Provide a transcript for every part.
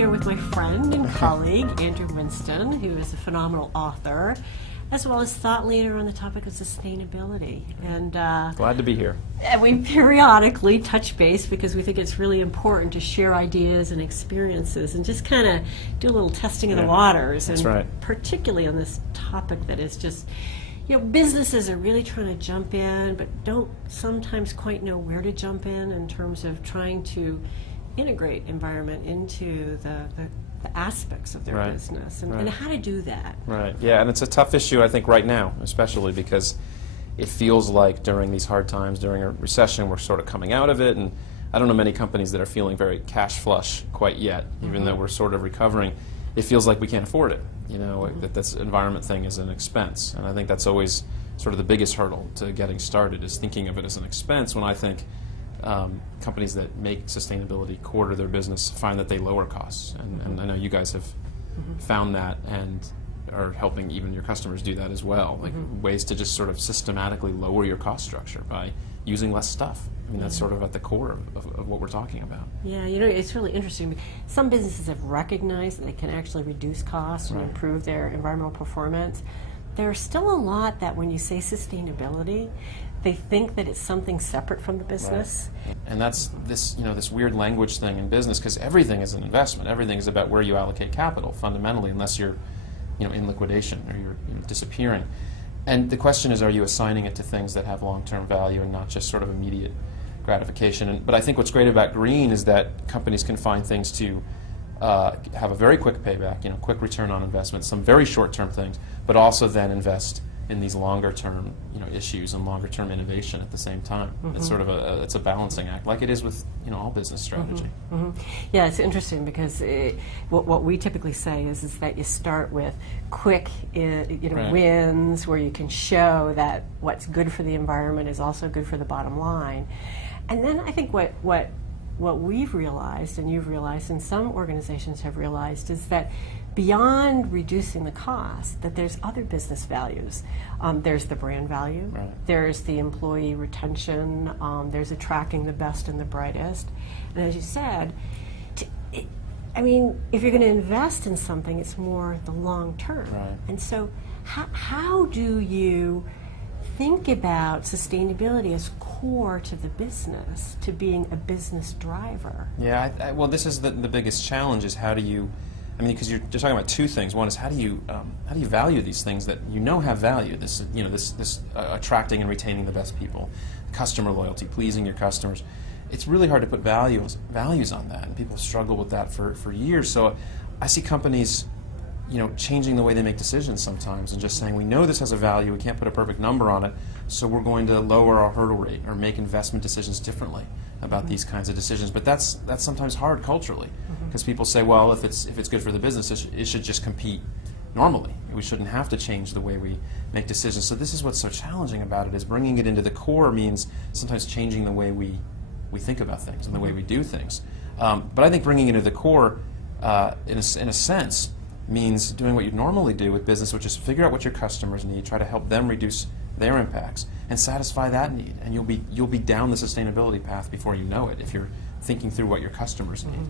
here with my friend and colleague, Andrew Winston, who is a phenomenal author, as well as thought leader on the topic of sustainability. And glad to be here. And we periodically touch base because we think it's really important to share ideas and experiences and just kind of do a little testing of the waters. That's and right. Particularly on this topic that is just, businesses are really trying to jump in, but don't sometimes quite know where to jump in terms of trying to integrate environment into the aspects of their business and how to do that. Right, yeah, and it's a tough issue, I think, right now, especially because it feels like during these hard times, during a recession, we're sort of coming out of it, and I don't know many companies that are feeling very cash flush quite yet, even though we're sort of recovering. It feels like we can't afford it, that this environment thing is an expense, and I think that's always sort of the biggest hurdle to getting started, is thinking of it as an expense, when I think companies that make sustainability core to their business find that they lower costs. And I know you guys have found that and are helping even your customers do that as well. Like ways to just sort of systematically lower your cost structure by using less stuff. I mean, that's sort of at the core of what we're talking about. Yeah, it's really interesting. Some businesses have recognized that they can actually reduce costs and improve their environmental performance. There's still a lot that when you say sustainability, they think that it's something separate from the business. Right. And that's this weird language thing in business, because everything is an investment. Everything is about where you allocate capital, fundamentally, unless you're in liquidation or you're disappearing. And the question is, are you assigning it to things that have long-term value and not just sort of immediate gratification? But I think what's great about green is that companies can find things to have a very quick payback, quick return on investment, some very short-term things, but also then invest in these longer-term, issues and longer-term innovation at the same time. It's sort of it's a balancing act, like it is with all business strategy. Yeah, it's interesting because what we typically say is that you start with quick, wins where you can show that what's good for the environment is also good for the bottom line, and then I think what we've realized, and you've realized, and some organizations have realized, is that beyond reducing the cost, that there's other business values. There's the brand value, there's the employee retention, there's attracting the best and the brightest. And as you said, if you're going to invest in something, it's more the long term. Right. And so how do you think about sustainability as core to the business, to being a business driver? Yeah, well, this is the biggest challenge, is how do you, because you're talking about two things. One is how do you value these things that have value? This attracting and retaining the best people, customer loyalty, pleasing your customers. It's really hard to put values on that, and people struggle with that for years. So I see companies changing the way they make decisions sometimes and just saying, we know this has a value, we can't put a perfect number on it, so we're going to lower our hurdle rate or make investment decisions differently about these kinds of decisions. But that's sometimes hard culturally, because people say, well, if it's good for the business, it should just compete normally. We shouldn't have to change the way we make decisions. So this is what's so challenging about it, is bringing it into the core means sometimes changing the way we think about things and the way we do things. But I think bringing it into the core, in a sense, means doing what you normally do with business, which is figure out what your customers need, try to help them reduce their impacts, and satisfy that need. And you'll be down the sustainability path before you know it, if you're thinking through what your customers need.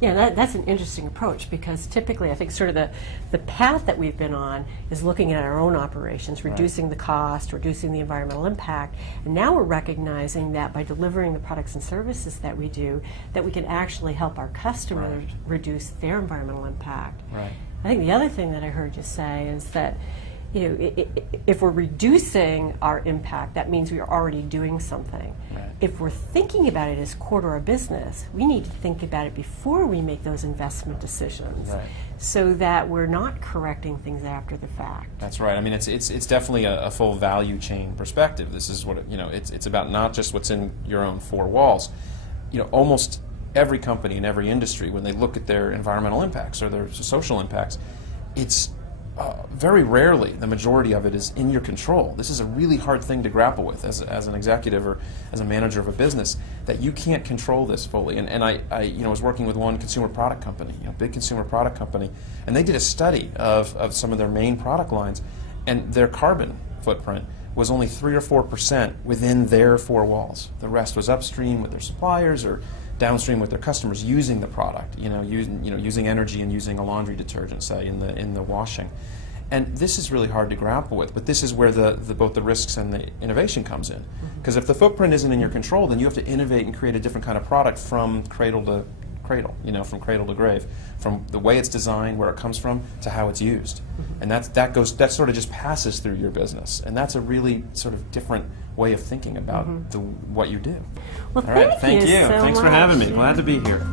Yeah, that's an interesting approach, because typically I think sort of the path that we've been on is looking at our own operations, reducing the cost, reducing the environmental impact, and now we're recognizing that by delivering the products and services that we do, that we can actually help our customers reduce their environmental impact. Right. I think the other thing that I heard you say is that if we're reducing our impact, that means we are already doing something. Right. If we're thinking about it as core to our business, we need to think about it before we make those investment decisions, so that we're not correcting things after the fact. That's right. It's definitely a full value chain perspective. This is what it's about, not just what's in your own four walls. Almost every company in every industry, when they look at their environmental impacts or their social impacts, it's very rarely, the majority of it is in your control. This is a really hard thing to grapple with as an executive or as a manager of a business, that you can't control this fully. And I was working with one consumer product company, big consumer product company, and they did a study of some of their main product lines, and their carbon footprint was only 3 or 4% within their four walls. The rest was upstream with their suppliers or downstream with their customers using the product, using energy and using a laundry detergent, say, in the washing. And this is really hard to grapple with, but this is where both the risks and the innovation comes in. Because if the footprint isn't in your control, then you have to innovate and create a different kind of product from cradle to cradle, from cradle to grave, from the way it's designed, where it comes from, to how it's used. And that sort of just passes through your business. And that's a really sort of different way of thinking about what you do. Well, all right, thank you. So Thanks much. for having me. Glad to be here.